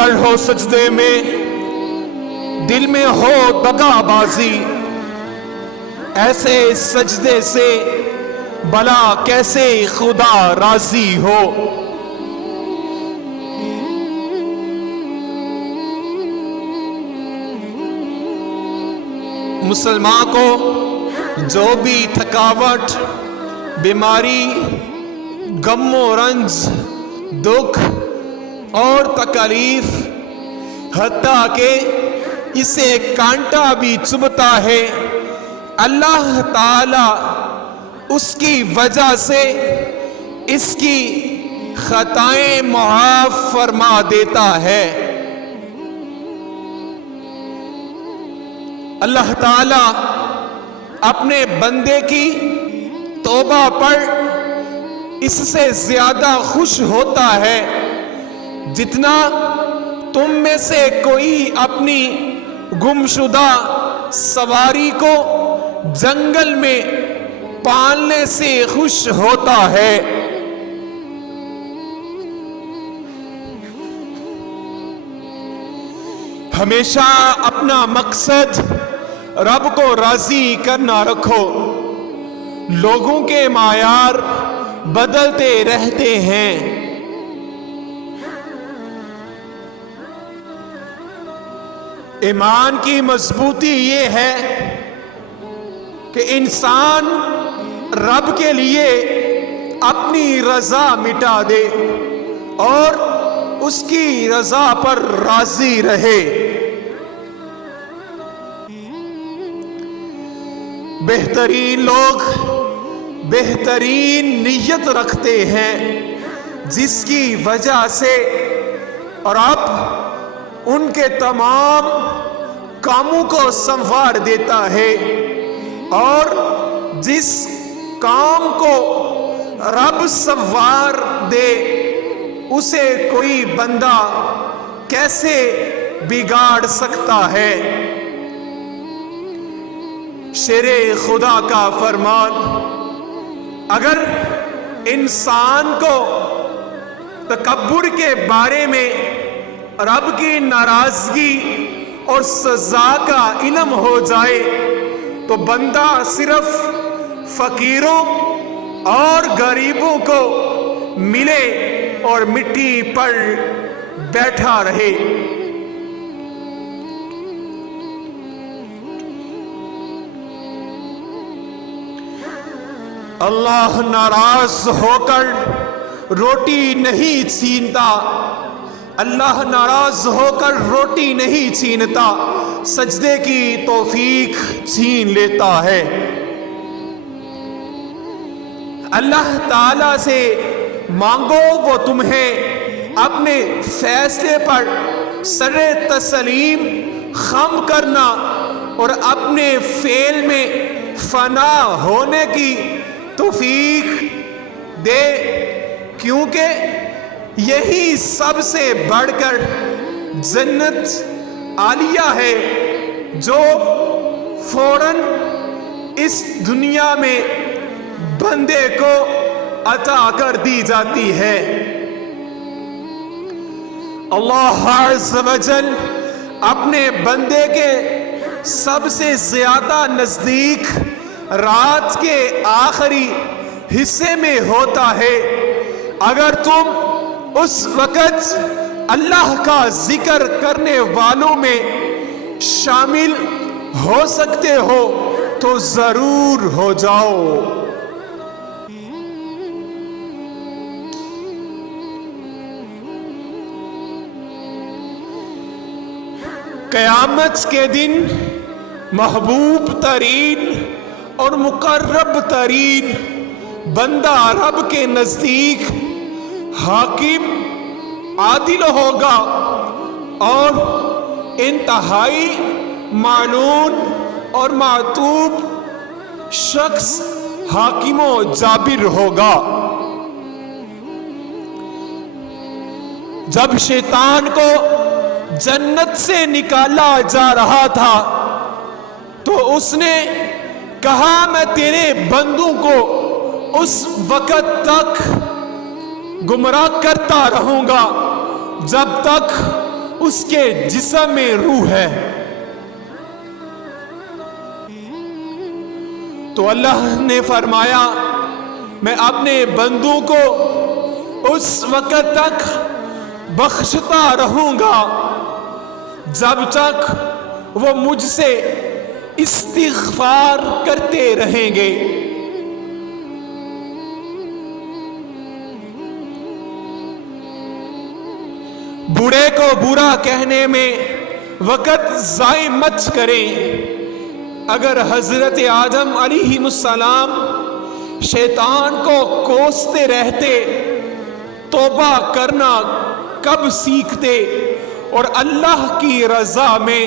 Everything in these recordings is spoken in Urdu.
سر ہو سجدے میں، دل میں ہو دغا بازی، ایسے سجدے سے بلا کیسے خدا راضی ہو۔ مسلمان کو جو بھی تھکاوٹ، بیماری، غم و رنج، دکھ اور تکلیف، حتیٰ کہ اسے کانٹا بھی چبھتا ہے، اللہ تعالی اس کی وجہ سے اس کی خطائیں معاف فرما دیتا ہے۔ اللہ تعالی اپنے بندے کی توبہ پر اس سے زیادہ خوش ہوتا ہے جتنا تم میں سے کوئی اپنی گمشدہ سواری کو جنگل میں پالنے سے خوش ہوتا ہے۔ ہمیشہ اپنا مقصد رب کو راضی کرنا رکھو۔ لوگوں کے معیار بدلتے رہتے ہیں۔ ایمان کی مضبوطی یہ ہے کہ انسان رب کے لیے اپنی رضا مٹا دے اور اس کی رضا پر راضی رہے۔ بہترین لوگ بہترین نیت رکھتے ہیں جس کی وجہ سے رب ان کے تمام کاموں کو سنوار دیتا ہے، اور جس کام کو رب سنوار دے اسے کوئی بندہ کیسے بگاڑ سکتا ہے۔ شیر خدا کا فرمان، اگر انسان کو تکبر کے بارے میں رب کی ناراضگی اور سزا کا علم ہو جائے تو بندہ صرف فقیروں اور غریبوں کو ملے اور مٹی پر بیٹھا رہے۔ اللہ ناراض ہو کر روٹی نہیں چھینتا، اللہ ناراض ہو کر روٹی نہیں چھینتا، سجدے کی توفیق چھین لیتا ہے۔ اللہ تعالی سے مانگو، وہ تمہیں اپنے فیصلے پر سر تسلیم خم کرنا اور اپنے فعل میں فنا ہونے کی توفیق دے، کیونکہ یہی سب سے بڑھ کر جنت عالیہ ہے جو فوراً اس دنیا میں بندے کو عطا کر دی جاتی ہے۔ اللہ عز و جل اپنے بندے کے سب سے زیادہ نزدیک رات کے آخری حصے میں ہوتا ہے۔ اگر تم اس وقت اللہ کا ذکر کرنے والوں میں شامل ہو سکتے ہو تو ضرور ہو جاؤ۔ قیامت کے دن محبوب ترین اور مقرب ترین بندہ رب کے نزدیک حاکم عادل ہوگا اور انتہائی معلون اور معتوب شخص حاکم و جابر ہوگا۔ جب شیطان کو جنت سے نکالا جا رہا تھا تو اس نے کہا، میں تیرے بندوں کو اس وقت تک گمراہ کرتا رہوں گا جب تک اس کے جسم میں روح ہے۔ تو اللہ نے فرمایا میں اپنے بندوں کو اس وقت تک بخشتا رہوں گا جب تک وہ مجھ سے استغفار کرتے رہیں گے۔ برے کو برا کہنے میں وقت ضائع مت کریں۔ اگر حضرت آدم علیہ السلام شیطان کو کوستے رہتے، توبہ کرنا کب سیکھتے اور اللہ کی رضا میں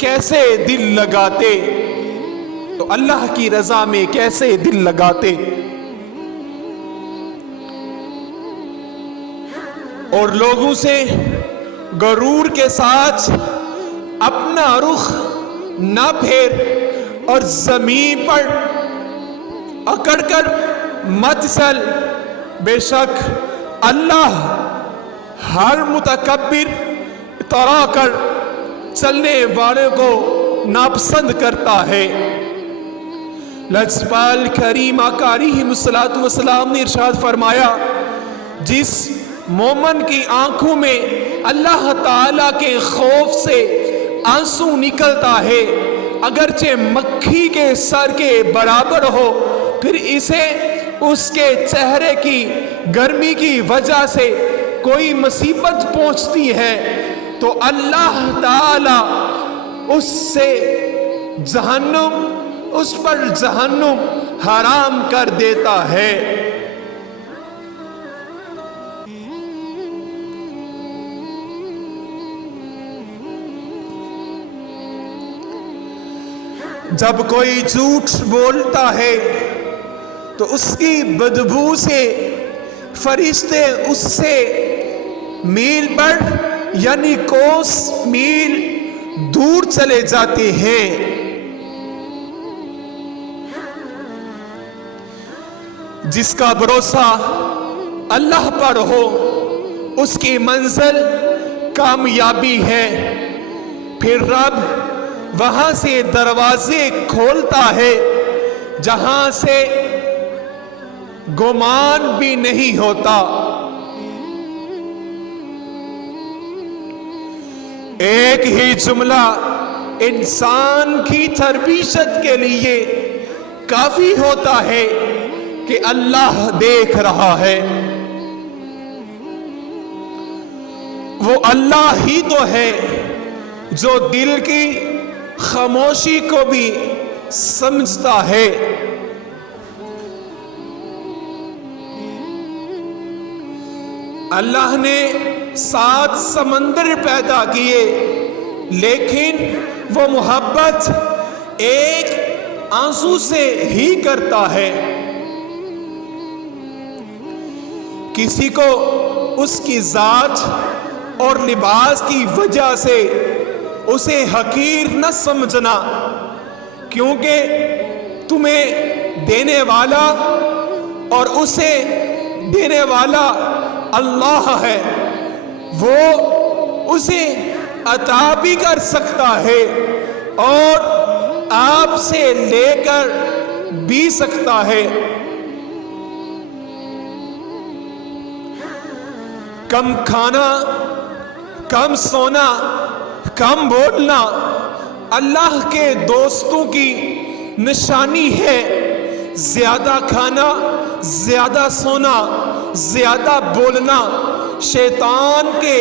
کیسے دل لگاتے؟ تو اللہ کی رضا میں کیسے دل لگاتے؟ اور لوگوں سے غرور کے ساتھ اپنا رخ نہ پھیر اور زمین پر اکڑ کر مت چل۔ بے شک اللہ ہر متکبر اترا کر چلنے والے کو ناپسند کرتا ہے۔ لجپال کریم آقا علیہ السلام نے ارشاد فرمایا، جس مومن کی آنکھوں میں اللہ تعالیٰ کے خوف سے آنسو نکلتا ہے، اگرچہ مکھی کے سر کے برابر ہو، پھر اسے اس کے چہرے کی گرمی کی وجہ سے کوئی مصیبت پہنچتی ہے تو اللہ تعالیٰ اس پر جہنم حرام کر دیتا ہے۔ جب کوئی جھوٹ بولتا ہے تو اس کی بدبو سے فرشتے اس سے میل بڑھ یعنی کوس میل دور چلے جاتے ہیں۔ جس کا بھروسہ اللہ پر ہو اس کی منزل کامیابی ہے، پھر رب وہاں سے دروازے کھولتا ہے جہاں سے گمان بھی نہیں ہوتا۔ ایک ہی جملہ انسان کی تربیت کے لیے کافی ہوتا ہے کہ اللہ دیکھ رہا ہے۔ وہ اللہ ہی تو ہے جو دل کی خاموشی کو بھی سمجھتا ہے۔ اللہ نے 7 سمندر پیدا کیے، لیکن وہ محبت ایک آنسو سے ہی کرتا ہے۔ کسی کو اس کی ذات اور لباس کی وجہ سے اسے حقیر نہ سمجھنا، کیونکہ تمہیں دینے والا اور اسے دینے والا اللہ ہے، وہ اسے عطا بھی کر سکتا ہے اور آپ سے لے کر بھی سکتا ہے۔ کم کھانا، کم سونا، کم بولنا اللہ کے دوستوں کی نشانی ہے۔ زیادہ کھانا، زیادہ سونا، زیادہ بولنا شیطان کے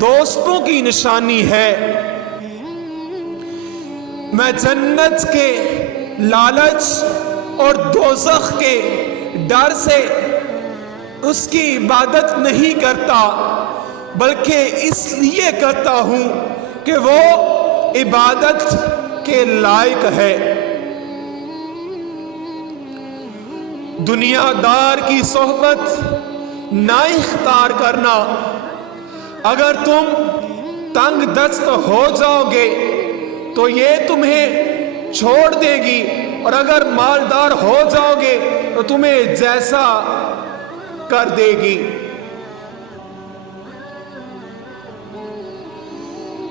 دوستوں کی نشانی ہے۔ میں جنت کے لالچ اور دوزخ کے ڈر سے اس کی عبادت نہیں کرتا، بلکہ اس لیے کرتا ہوں کہ وہ عبادت کے لائق ہے۔ دنیا دار کی صحبت نہ اختیار کرنا۔ اگر تم تنگ دست ہو جاؤ گے تو یہ تمہیں چھوڑ دے گی، اور اگر مالدار ہو جاؤ گے تو تمہیں جیسا کر دے گی۔